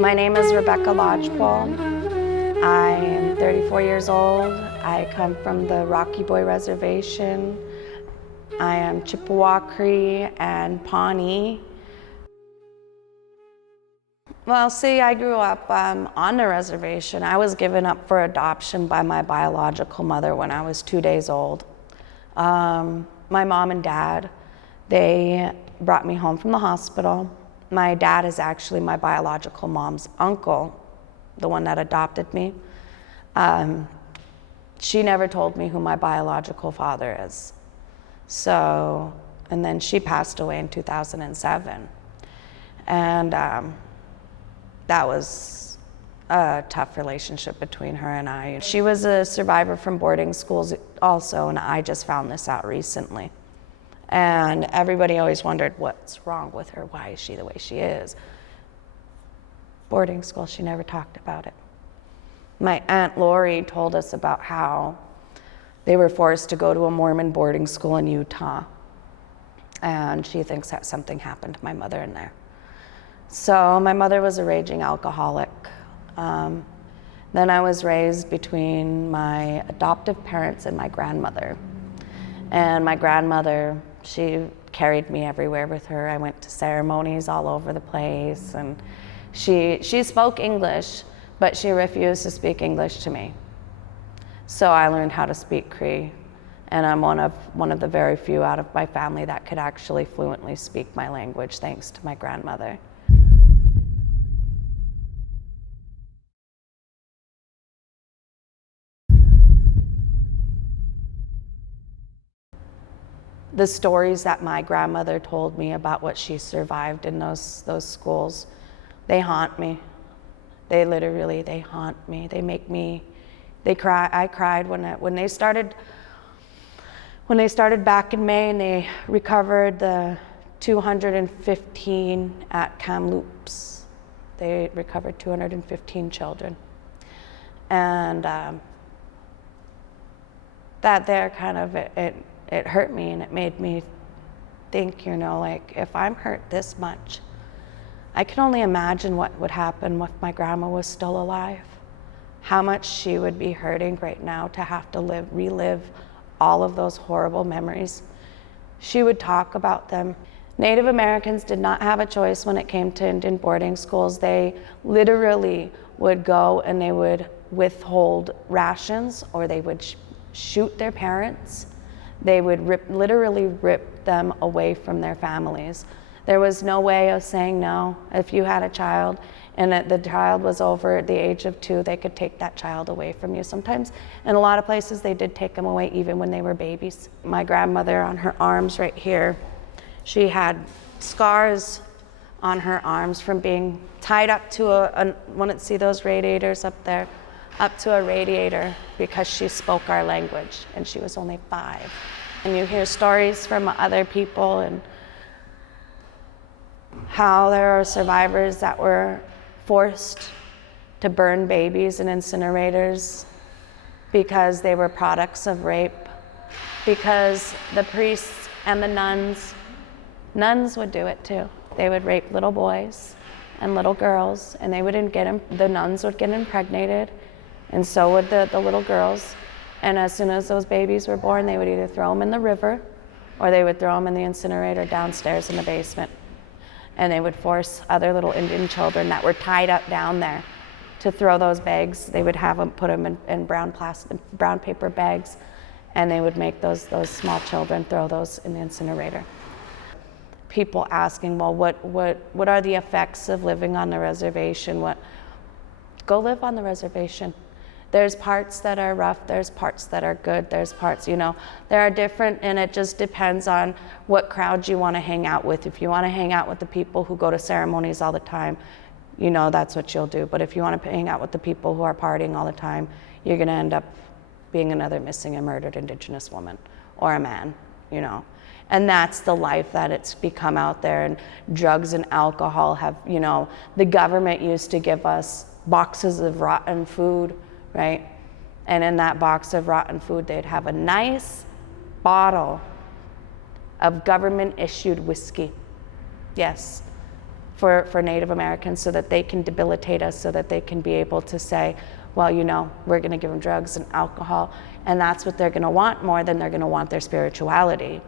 My name is Rebecca Lodgepole. I am 34 years old. I come from the Rocky Boy Reservation. I am Chippewa Cree and Pawnee. Well, see, I grew up on the reservation. I was given up for adoption by my biological mother when I was 2 days old. My mom and dad, they brought me home from the hospital. My dad is actually my biological mom's uncle, the one that adopted me. She never told me who my biological father is. So, and then she passed away in 2007. And that was a tough relationship between her and I. She was a survivor from boarding schools also, and I just found this out recently. And everybody always wondered what's wrong with her, why is she the way she is? Boarding school, she never talked about it. My Aunt Lori told us about how they were forced to go to a Mormon boarding school in Utah. And she thinks that something happened to my mother in there. So my mother was a raging alcoholic. Then I was raised between my adoptive parents and my grandmother. And my grandmother, she carried me everywhere with her. I went to ceremonies all over the place, and she spoke English, but she refused to speak English to me. So I learned how to speak Cree, and I'm one of the very few out of my family that could actually fluently speak my language, thanks to my grandmother. The stories that my grandmother told me about what she survived in those schools, they haunt me. They literally, they haunt me. They make me, they cry. I cried when they started back in May, and they recovered the 215 at Kamloops. They recovered 215 children. And that there kind of, it hurt me, and it made me think, like, if I'm hurt this much, I can only imagine what would happen if my grandma was still alive. How much she would be hurting right now to have to relive all of those horrible memories. She would talk about them. Native Americans did not have a choice when it came to Indian boarding schools. They literally would go and they would withhold rations, or they would shoot their parents. They would literally rip them away from their families. There was no way of saying no. If you had a child and the child was over the age of 2, they could take that child away from you. Sometimes, in a lot of places, they did take them away even when they were babies. My grandmother, on her arms right here, she had scars on her arms from being tied up to see those radiators up there? Up to a radiator, because she spoke our language, and she was only 5. And you hear stories from other people and how there are survivors that were forced to burn babies in incinerators because they were products of rape, because the priests and the nuns would do it too. They would rape little boys and little girls, and the nuns would get impregnated, and so would the little girls. And as soon as those babies were born, they would either throw them in the river, or they would throw them in the incinerator downstairs in the basement. And they would force other little Indian children that were tied up down there to throw those bags. They would have them, put them in brown paper bags, and they would make those small children throw those in the incinerator. People asking, well, what are the effects of living on the reservation? Go live on the reservation. There's parts that are rough, there's parts that are good, there's parts, there are different, and it just depends on what crowd you want to hang out with. If you want to hang out with the people who go to ceremonies all the time, that's what you'll do. But if you want to hang out with the people who are partying all the time, you're going to end up being another missing and murdered Indigenous woman or a man, And that's the life that it's become out there. And drugs and alcohol have, the government used to give us boxes of rotten food, right? And in that box of rotten food, they'd have a nice bottle of government-issued whiskey. Yes, for Native Americans, so that they can debilitate us, so that they can be able to say, well, you know, we're going to give them drugs and alcohol, and that's what they're going to want more than they're going to want their spirituality.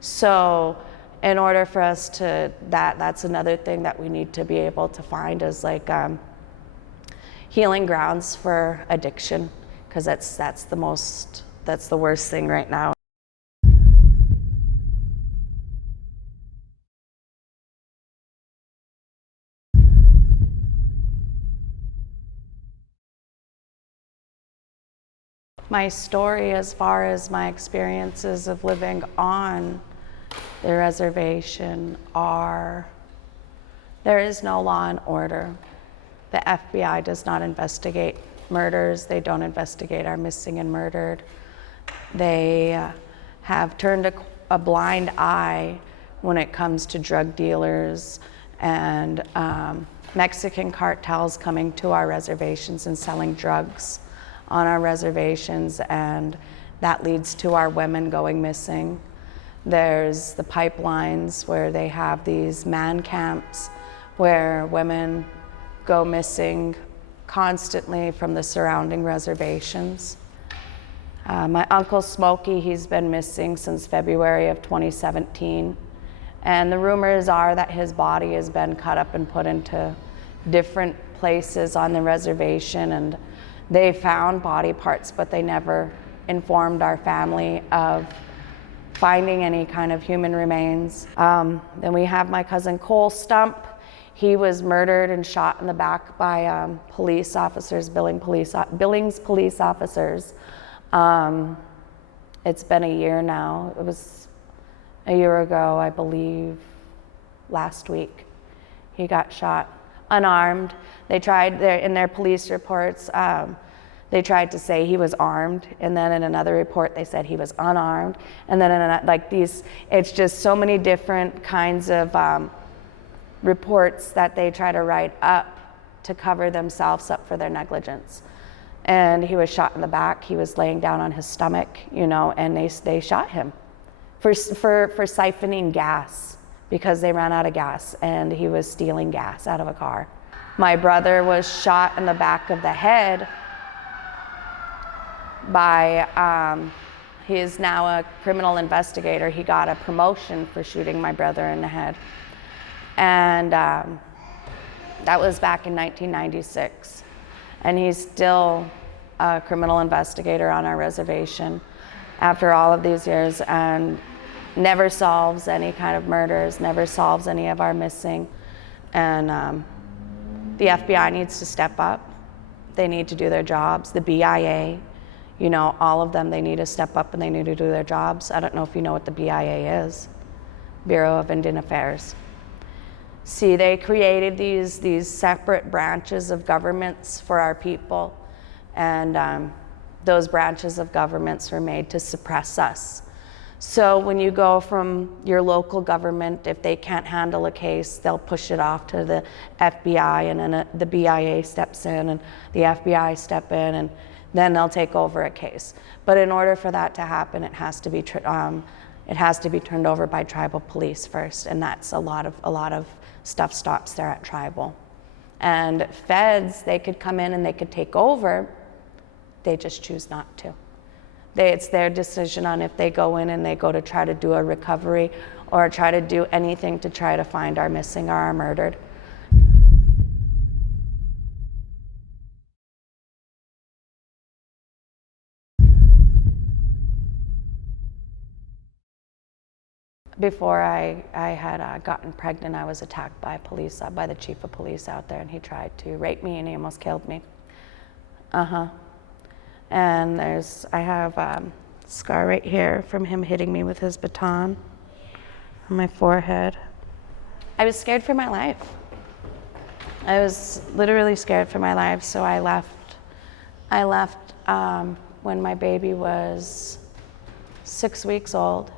So in order for us to, that's another thing that we need to be able to find, is like healing grounds for addiction, because that's the worst thing right now. My story, as far as my experiences of living on the reservation, are there is no law and order. The FBI does not investigate murders. They don't investigate our missing and murdered. They have turned a blind eye when it comes to drug dealers and Mexican cartels coming to our reservations and selling drugs on our reservations, and that leads to our women going missing. There's the pipelines where they have these man camps where women go missing constantly from the surrounding reservations. My uncle Smokey, he's been missing since February of 2017. And the rumors are that his body has been cut up and put into different places on the reservation, and they found body parts, but they never informed our family of finding any kind of human remains. Then we have my cousin Cole Stump. He was murdered and shot in the back by police officers, Billings police officers. It's been a year now. It was a year ago, I believe, last week. He got shot, unarmed. They tried, in their police reports, they tried to say he was armed, and then in another report they said he was unarmed, and then it's just so many different kinds of reports that they try to write up to cover themselves up for their negligence. And he was shot in the back. He was laying down on his stomach, you know, and they shot him for siphoning gas, because they ran out of gas and he was stealing gas out of a car. My brother was shot in the back of the head by, he is now a criminal investigator. He got a promotion for shooting my brother in the head. And that was back in 1996. And he's still a criminal investigator on our reservation after all of these years, and never solves any kind of murders, never solves any of our missing. And the FBI needs to step up. They need to do their jobs. The BIA, you know, all of them, they need to step up and they need to do their jobs. I don't know if you know what the BIA is, Bureau of Indian Affairs. See, they created these separate branches of governments for our people, and those branches of governments were made to suppress us. So when you go from your local government, if they can't handle a case, they'll push it off to the FBI, and then the BIA steps in, and the FBI step in, and then they'll take over a case. But in order for that to happen, it has to be turned over by tribal police first, and that's a lot of stuff stops there at tribal. And feds, they could come in and they could take over. They just choose not to. It's their decision on if they go in and they go to try to do a recovery or try to do anything to try to find our missing or our murdered. Before I had gotten pregnant, I was attacked by by the chief of police out there, and he tried to rape me and he almost killed me. And I have a scar right here from him hitting me with his baton on my forehead. I was scared for my life. I was literally scared for my life, so I left when my baby was 6 weeks old.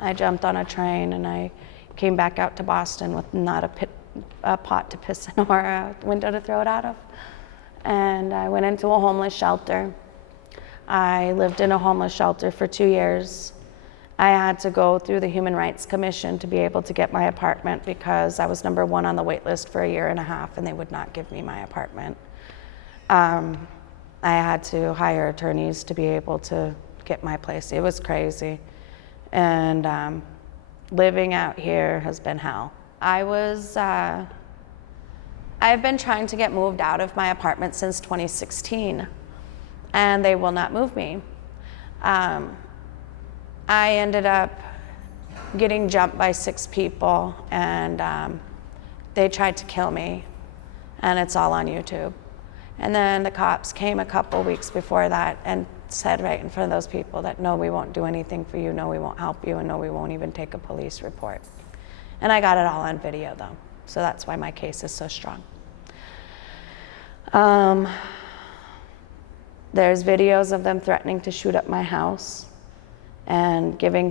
I jumped on a train and I came back out to Boston with not a pot to piss in or a window to throw it out of. And I went into a homeless shelter. I lived in a homeless shelter for 2 years. I had to go through the Human Rights Commission to be able to get my apartment because I was number 1 on the wait list for a year and a half and they would not give me my apartment. I had to hire attorneys to be able to get my place. It was crazy. And living out here has been hell. I've been trying to get moved out of my apartment since 2016 and they will not move me. I ended up getting jumped by 6 people and they tried to kill me, and it's all on YouTube. And then the cops came a couple weeks before that and said right in front of those people that no, we won't do anything for you, no, we won't help you, and no, we won't even take a police report. And I got it all on video though, so that's why my case is so strong. There's videos of them threatening to shoot up my house and giving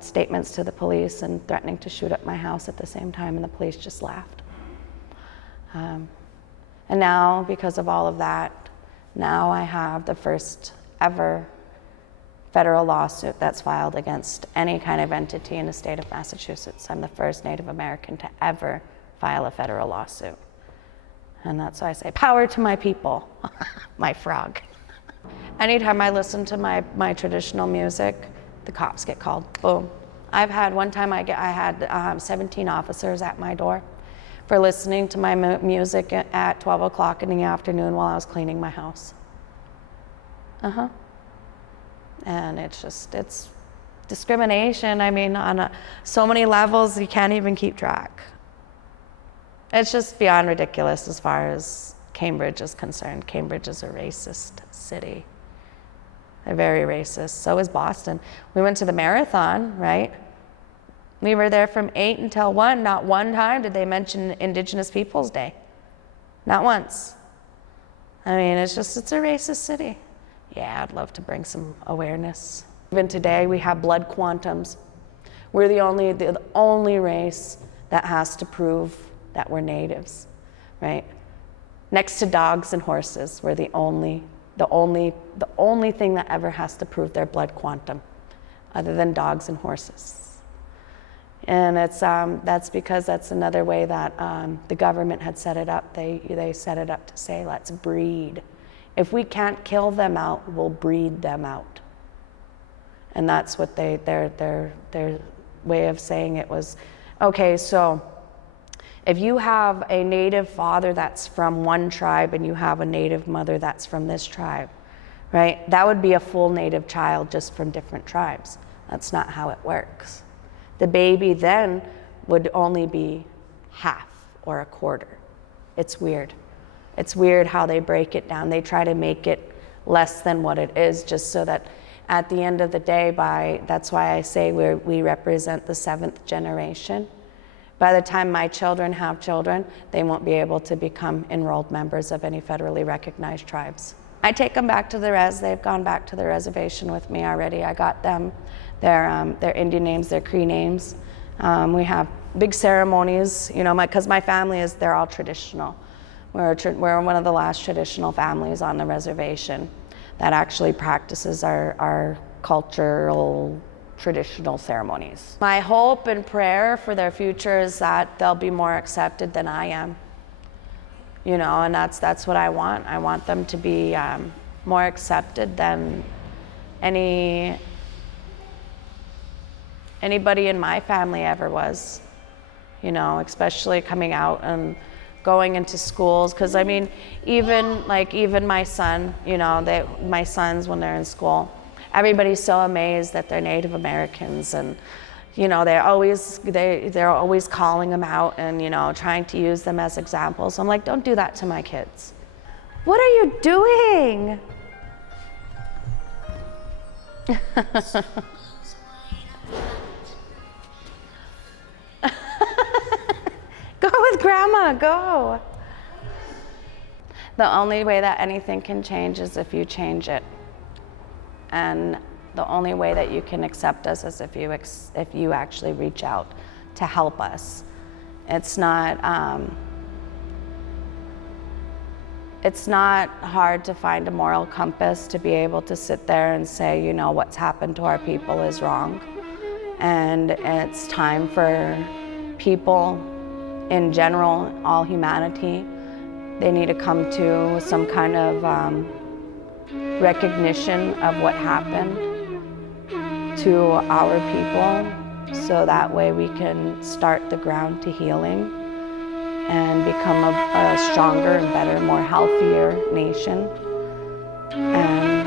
statements to the police and threatening to shoot up my house at the same time, and the police just laughed. And now, because of all of that, now I have the first ever federal lawsuit that's filed against any kind of entity in the state of Massachusetts. I'm the first Native American to ever file a federal lawsuit. And that's why I say, power to my people, my frog. Anytime I listen to my traditional music, the cops get called, boom. I've had, one time I had 17 officers at my door for listening to my music at 12 o'clock in the afternoon while I was cleaning my house. And it's discrimination. I mean, on so many levels, you can't even keep track. It's just beyond ridiculous as far as Cambridge is concerned. Cambridge is a racist city. They're very racist. So is Boston. We went to the marathon, right? We were there from 8 until 1. Not one time did they mention Indigenous Peoples Day. Not once. I mean, it's a racist city. Yeah, I'd love to bring some awareness. Even today, we have blood quantums. We're the only race that has to prove that we're natives, right? Next to dogs and horses, we're the only thing that ever has to prove their blood quantum, other than dogs and horses. And that's because that's another way that the government had set it up. They set it up to say, let's breed. If we can't kill them out, we'll breed them out. And that's what their way of saying it was. Okay, so if you have a native father that's from one tribe and you have a native mother that's from this tribe, right? That would be a full native child just from different tribes. That's not how it works. The baby then would only be half or a quarter. It's weird. It's weird how they break it down. They try to make it less than what it is, just so that at the end of the day, that's why I say we represent the 7th generation. By the time my children have children, they won't be able to become enrolled members of any federally recognized tribes. I take them back to the res. They've gone back to the reservation with me already. I got them their Indian names, their Cree names. We have big ceremonies, because my family they're all traditional. We're one of the last traditional families on the reservation that actually practices our cultural traditional ceremonies. My hope and prayer for their future is that they'll be more accepted than I am. And that's what I want. I want them to be more accepted than anybody in my family ever was, especially coming out and going into schools. Because I mean, even my son, my sons, when they're in school, everybody's so amazed that they're Native Americans, and they're always calling them out and trying to use them as examples. I'm like, don't do that to my kids. What are you doing? Go with grandma, go. The only way that anything can change is if you change it. And the only way that you can accept us is if you actually reach out to help us. It's not hard to find a moral compass to be able to sit there and say, what's happened to our people is wrong. And it's time for people in general, all humanity, they need to come to some kind of recognition of what happened to our people, so that way we can start the ground to healing and become a stronger and better, more healthier nation. And